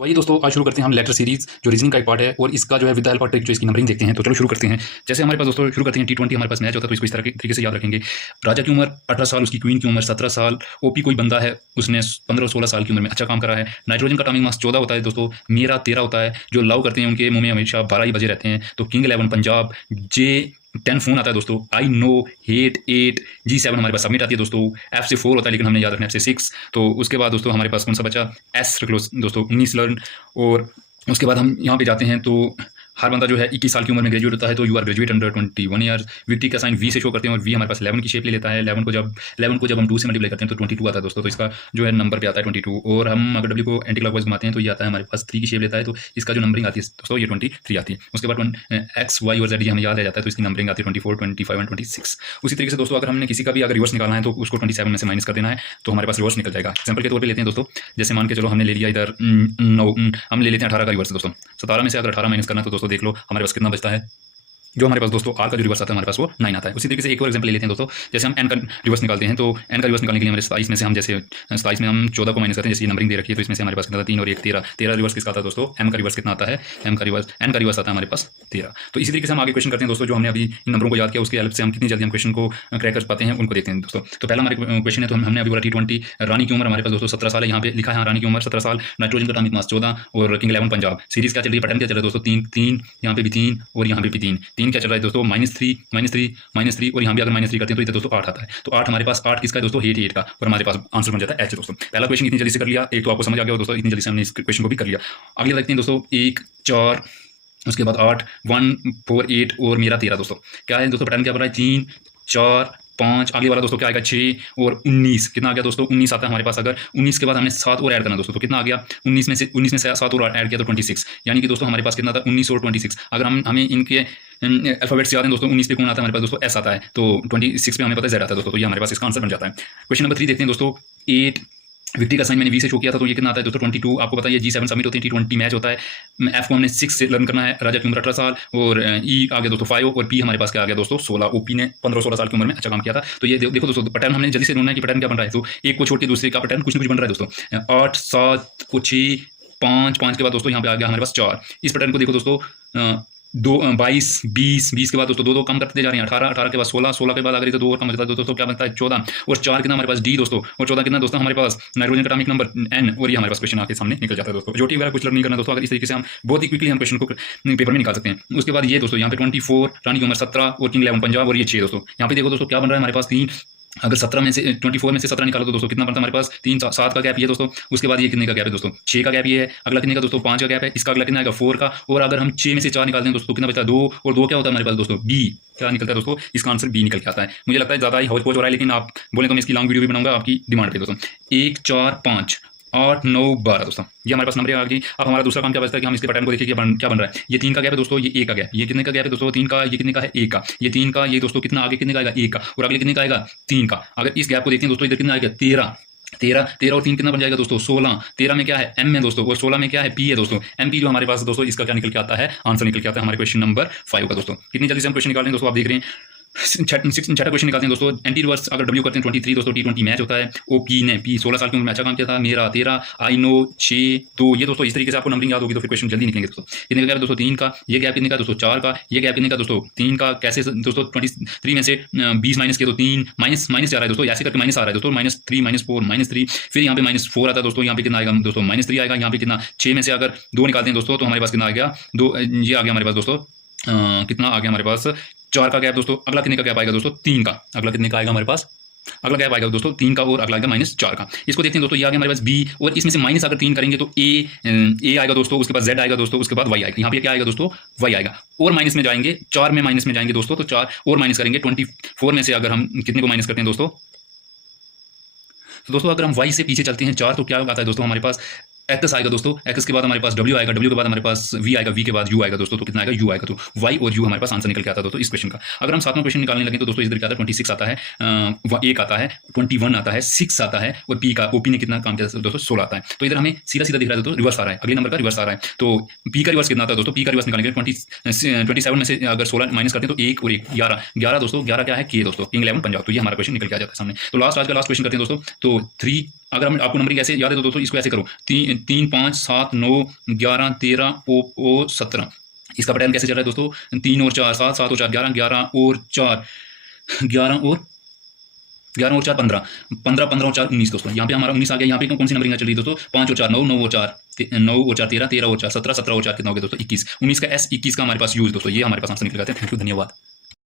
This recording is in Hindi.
वही दोस्तों आज शुरू करते हैं हम लेटर सीरीज जो रीजनिंग का एक पार्ट है और इसका जो है with the help of trick जो इसकी नंबरिंग देखते हैं। तो चलो शुरू करते हैं। जैसे हमारे पास दोस्तों शुरू करते हैं T20 हमारे पास मैच होता है तो इसको इस तरह तरीके से याद रखेंगे। राजा की उम्र 18 साल, उसकी क्वीन की उम्र 17 साल, ओपी कोई बंदा है उसने 15-16 साल की उम्र में अच्छा काम करा है। नाइट्रोजन का अटॉमिक मास 14 होता है दोस्तों, मेरा 13 होता है। जो लव करते हैं उनके मुंह में हमेशा 12 ही बजे रहते हैं। तो किंग 11 पंजाब, जे 10 फोन आता है दोस्तों, आई नो, हेट 8, G7 हमारे पास सबमिट आती है दोस्तों, F से 4 होता है लेकिन हमने याद रखना F से 6। तो उसके बाद दोस्तों हमारे पास कौन सा बचा, S रख लो दोस्तों, 19 लर्न। और उसके बाद हम यहाँ पे जाते हैं तो हर बंदा जो है 21 साल की उम्र में ग्रेजुएट होता है तो you are graduate under 21 years. Victory का साइन वी से शो करते हैं और वी हमारे पास 11 की शेप ले लेता है। 11 को जब हम 2 से मल्टीप्लाई करते हैं तो 22 आता है दोस्तों। तो इसका जो है नंबर पे आता है 22। और हम अगर डब्ल्यू को एंटी क्लॉकवाइज घुमाते हैं तो ये आता है हमारे पास 3 की शेप लेता है। तो इसका जो नंबरिंग आती है दोस्तों ये 23 आती है। उसके बाद एक्स वाई और जेड ये हमें याद रह जाता है तो इसकी नंबरिंग आती है 24, 25 और 26। उसी तरीके से दोस्तों अगर हमने किसी का भी अगर रिवर्स निकालना है तो उसको 27 में से माइनस कर देना है तो हमारे पास रिवर्स निकल जाएगा। एग्जाम्पल के तौर पर लेते हैं दोस्तों, जैसे मान के चलो हमने ले लिया इधर 9, हम ले लेते हैं 18 का रिवर्स दोस्तों। 17 में से अगर 18 माइनस करना तो दोस्तों देख लो हमारे पास कितना बचता है। जो हमारे पास दोस्तों आर का जो रिवर्स आता है हमारे पास वो 9 आता है। उसी तरीके से एक और एग्जांपल ले लेते हैं दोस्तों, जैसे हम एन का रिवर्स निकालते हैं तो एन का रिवर्स निकालने के लिए हमारे 27 में से हम जैसे 27 में हम 14 को माइनस करते हैं, जैसे नंबरिंग दे रखी है तो इसमें से हमारे पास कितना था 3 और 1 13। 13 रिवर्स किसका आता है दोस्तों, एम का रिवर्स कितना आता है, एम का रिवर्स एन का रिवर्स आता है हमारे पास 13। तो इसी तरीके से हम आगे क्वेश्चन करते हैं दोस्तों। जो हमने अभी इन नंबरों को याद किया उसके हेल्प से हम कितनी जल्दी हम क्वेश्चन को क्रैक कर पाते हैं उनको देखते हैं दोस्तों। तो पहला हमारे क्वेश्चन है तो हमने अभी बोला T20 रानी की उम्र हमारे पास दोस्तों 17 साल है, यहाँ पे लिखा है रानी की उम्र 17 साल। नाइट्रोजन का अटॉमिक मास 14 और किंग 11 पंजाब। सीरीज क्या चल रही है, पैटर्न क्या चल रहा है दोस्तों, 3 3, यहाँ पे भी 3 और यहाँ पे भी 3 3 क्या चल रहा है दोस्तों, -3 और यहाँ भी अगर -3 करते हैं तो इधर दोस्तों 8 आता है। तो 8 हमारे पास 8 किसका है दोस्तों, 8 का, और हमारे पास आंसर बन जाता है H दोस्तों। पहला क्वेश्चन इतनी जल्दी से कर लिया, एक तो आपको समझ आ गया दोस्तों, इतनी जल्दी से हमने इस क्वेश्चन को भी कर लिया। अगले देखते हैं दोस्तों 1 4, उसके बाद 8 1 4 8 और मेरा 13 दोस्तों। क्या है दोस्तों पैटर्न क्या बन रहा है, 3 4 5। आगे वाला दोस्तों क्या आएगा 6 और 19, कितना आ गया दोस्तों 19 आता है हमारे पास। अगर 19 के बाद हमने 7 और ऐड करना दोस्तों तो कितना आ गया, 19 में से 7 और ऐड किया तो 26, यानी कि दोस्तों हमारे पास कितना था 19 और 26। अगर हमें इनके अल्फाबेट्स याद हैं दोस्तों, 19 पे कौन आता है हमारे पास दोस्तों, एस आता है, तो 26 पे हमें पता है जेड आता है दोस्तों। तो ये हमारे पास इसका आंसर बन जाता है। क्वेश्चन नंबर 3 देखते हैं दोस्तों, 8 विक्टी का साइन मैंने वी से शो किया था तो ये कितना आता है दोस्तों 22। आपको पता है G7 सबमिट होती है, T20 मैच होता है। एफ को हमने 6 से लर्न करना है, राजा की उम्र 18 साल और ई आ गया दोस्तों 5 और पी हमारे पास क्या आ गया दोस्तों 16। ओपी ने 15-16 साल की उम्र में अच्छा काम किया था। तो ये देखो दोस्तों पैटर्न हमने जल्दी से ढूंढना है कि पैटर्न क्या बन रहा है। तो एक को छोड़ के दूसरे का पैटर्न कुछ ना कुछ बन रहा है दोस्तों। 8 7 को 6 5 5 के बाद दोस्तों यहाँ पे आ गया हमारे पास 4। इस पैटर्न को देखो दोस्तों, 22 20 के बाद दोस्तों 2 कम करते जा रहे हैं, 18 के बाद 16 के बाद अगर इधर 2 और कम बचता है दोस्तों क्या बनता है 14 और 4 कितना हमारे पास डी दोस्तों, और 14 कितना दोस्तों हमारे पास नाइट्रोजन का एटॉमिक नंबर N। और ये हमारे पास क्वेश्चन आके सामने निकल जाता है दोस्तों। जोटी वगैरह कुछ लर्न नहीं करना दोस्तों, अगर इस तरीके से हम बहुत ही क्विकली हम क्वेश्चन को पेपर में निकाल सकते हैं। उसके बाद ये दोस्तों यहाँ पे 24 रानी की उम्र 17 और किंग 11 पंजाब और ये 6 दोस्तों। यहाँ पे देखो दोस्तों क्या बन रहा है हमारे पास 3। अगर 17 में से 24 में से 17 निकालो तो दोस्तों कितना बनता है हमारे पास 3 7 का गैप ये दोस्तों। उसके बाद ये कितने का गैप है दोस्तों, 6 का गैप ये है। अगला कितने का दोस्तों 5 का गैप है। इसका अगला कितना आएगा 4 का। और अगर हम 6 में से 4 निकालते हैं दोस्तों कितना बचता है 2 और 2 क्या होता है हमारे पास दोस्तों बी। क्या निकलता है दोस्तों, इसका आंसर बी निकल के आता है। मुझे लगता है ज़्यादा ही हौच पौच हो रहा है लेकिन आप बोले तो मैं इसकी लॉन्ग वीडियो भी बनाऊंगा आपकी डिमांड पे दोस्तों। 1 4 5 8 9 12 दोस्तों ये हमारे पास नंबर आ गई। अब हमारा दूसरा काम क्या बचता है कि हम इसके पैटर्न को देखिए क्या बन रहा है। ये 3 का गैप है दोस्तों, ये 1 का गैप, ये कितने का गैप है दोस्तों 3 का, ये कितने का है 1 का, ये 3 का, ये दोस्तों कितना आगे कितने का आएगा 1 का, और अगले कितने का आएगा 3 का। अगर इस गैप को देखते हैं दोस्तों इधर कितना आएगा 13 और 3 कितना बन जाएगा दोस्तों 16। 13 में क्या है एम है दोस्तों और 16 में क्या है पी है दोस्तों। एम पी जो हमारे पास दोस्तों इसका क्या निकल के आता है, आंसर निकल के आता है हमारे क्वेश्चन नंबर 5 का दोस्तों। कितनी जल्दी से हम क्वेश्चन निकाल रहे हैं दोस्तों, आप देख रहे हैं। छठा क्वेश्चन निकालते हैं दोस्तों, एंटी रिवर्स अगर डब्ल्यू करते हैं 23 दोस्तों, T20 मैच होता है। ओ पी ने पी 16 साल की उम्र में अच्छा काम किया था, मेरा 13, आई नो 6 2। ये दोस्तों इस तरीके से आपको नंबरिंग याद होगी तो फिर क्वेश्चन जल्दी निकलेंगे दोस्तों। कितने का गैप है दोस्तों 3 का, ये गैप कितने का दोस्तों 4 का, ये गैप कितने का दोस्तों 3 का। कैसे दोस्तों 23 में से 20 माइनस किया तो 3 माइनस जा रहा है दोस्तों, ऐसे करके माइनस आ रहा है दोस्तों, -3 -4 -3। फिर यहाँ पे -4 आता है दोस्तों, यहाँ पे कितना आएगा दोस्तों -3 आएगा। यहाँ पे कितना 6 में से अगर 2 निकालते हैं दोस्तों तो हमारे पास कितना आ गया 2, ये आ गया हमारे पास दोस्तों कितना आ गया हमारे पास 4 का गैप दोस्तों। अगला कितने का गैप आएगा दोस्तों 3 का, अगला कितने का आएगा हमारे पास, अगला गैप आएगा दोस्तों 3 का और अगला आएगा -4 का। इसको देखते हैं दोस्तों, ये आ गया हमारे पास बी और इसमें से माइनस अगर 3 करेंगे तो ए आएगा दोस्तों, उसके बाद जेड आएगा दोस्तों, उसके बाद वाई आएगा। यहाँ पे क्या आएगा दोस्तों वाई आएगा। और माइनस में जाएंगे 4 में माइनस में जाएंगे दोस्तों, तो 4 और माइनस करेंगे 24 में से अगर हम कितने को माइनस करते हैं दोस्तों, तो दोस्तों अगर हम वाई से पीछे चलते हैं 4 तो क्या आता है दोस्तों हमारे पास एक्स आएगा दोस्तों, एक्स के बाद हमारे पास डब्ल्यू आएगा, डब्ल्यू के बाद हमारे पास वी आएगा, वी के बाद यू आएगा दोस्तों। तो कितना आएगा यू आएगा। तो वाई और यू हमारे पास आंसर निकल के आता है दोस्तों इस क्वेश्चन का। अगर हम सातवां क्वेश्चन निकालने लगे तो दोस्तों इधर क्या आता है 26 आता है, 1 आता है, 21 आता है, 6 आता है और पी का ओपी ने कितना काम किया दोस्तों 16 आता है। तो इधर हमें सीधा सीधा दिख रहा है दोस्तों रिवर्स आ रहा है, अगले नंबर का रिवर्स आ रहा है। तो पी का रिवर्स कितना आता है दोस्तों, पी का रिवर्स निकालेंगे 27 में से अगर 16 माइनस करते हैं तो 1 और 1 11 दोस्तों, 11 क्या है के दोस्तों, किंग 11 पंजाब। तो ये हमारा क्वेश्चन निकल के आ जाता है सामने। तो आज का लास्ट क्वेश्चन करते हैं दोस्तों। तो 3 अगर हम आपको नंबरिंग ऐसे याद है तो दोस्तों इसको ऐसे करो, 3 5 7 9 11 13 ओ 17। इसका पैटर्न कैसे चल रहा है दोस्तों, 3 और 4 7, 7 और 4 11, 11 और 4 11 और 4 15, 15 15 और 4 19 दोस्तों। यहाँ पे हमारा 19 आ गया। यहाँ पे कौन सी नंबरिंग चल रही है दोस्तों, 5 और 4 9, 9 और 4 9 और 4 13, 13 और 4 17, 17 और 4 कितना हो गया दोस्तों 21। 19 का S, 21 का हमारे पास यूज दोस्तों, ये हमारे पास आंसर निकल जाते हैं। थैंक यू, धन्यवाद।